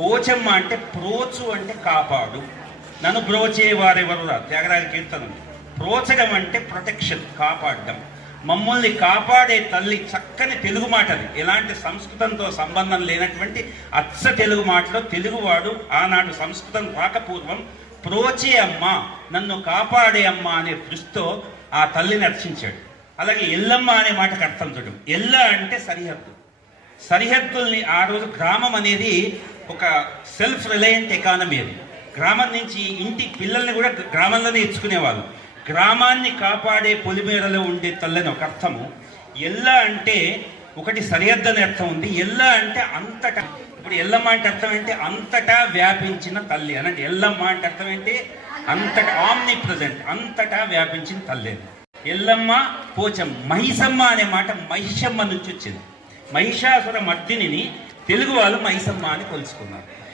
పోచమ్మ అంటే ప్రోచు అంటే కాపాడు, నన్ను బ్రోచే వారెవరు రా త్యాగరాజ కీర్తనం. ప్రోచడం అంటే ప్రొటెక్షన్, కాపాడడం. మమ్మల్ని కాపాడే తల్లి చక్కని తెలుగు మాట అది. ఎలాంటి సంస్కృతంతో సంబంధం లేనటువంటి అచ్చ తెలుగు మాటలో తెలుగువాడు ఆనాడు సంస్కృతం రాకపూర్వం ప్రోచే అమ్మ, నన్ను కాపాడే అమ్మ అనే దృష్టితో ఆ తల్లిని రక్షించాడు. అలాగే ఎల్లమ్మ అనే మాటకు అర్థం చూడు. ఎల్ల అంటే సరిహద్దు. సరిహద్దుల్ని ఆ రోజు గ్రామం అనేది ఒక సెల్ఫ్ రిలయంట్ ఎకానమీ అది. గ్రామం నుంచి ఇంటి పిల్లల్ని కూడా గ్రామంలోనే ఇచ్చుకునేవాళ్ళు. గ్రామాన్ని కాపాడే పొలిమేరలో ఉండే తల్లని ఒక అర్థము. ఎల్ల అంటే ఒకటి సరిహద్దు అనే అర్థం ఉంది. ఎల్ల అంటే అంతటా. ఇప్పుడు ఎల్లమ్మ అంటే అర్థం ఏంటి? అంతటా వ్యాపించిన తల్లి అనండి. ఎల్లమ్మ అంటే అర్థం ఏంటి? అంతటా, ఆమ్ని ప్రజెంట్, అంతటా వ్యాపించిన తల్లి. ఎల్లమ్మ, పోచమ్మ. మహిషమ్మ అనే మాట మహిషమ్మ నుంచి వచ్చింది. మహిషాసుర మర్దిని తెలుగు వాళ్ళు మహిషమ్మ అని కొలుచుకున్నారు.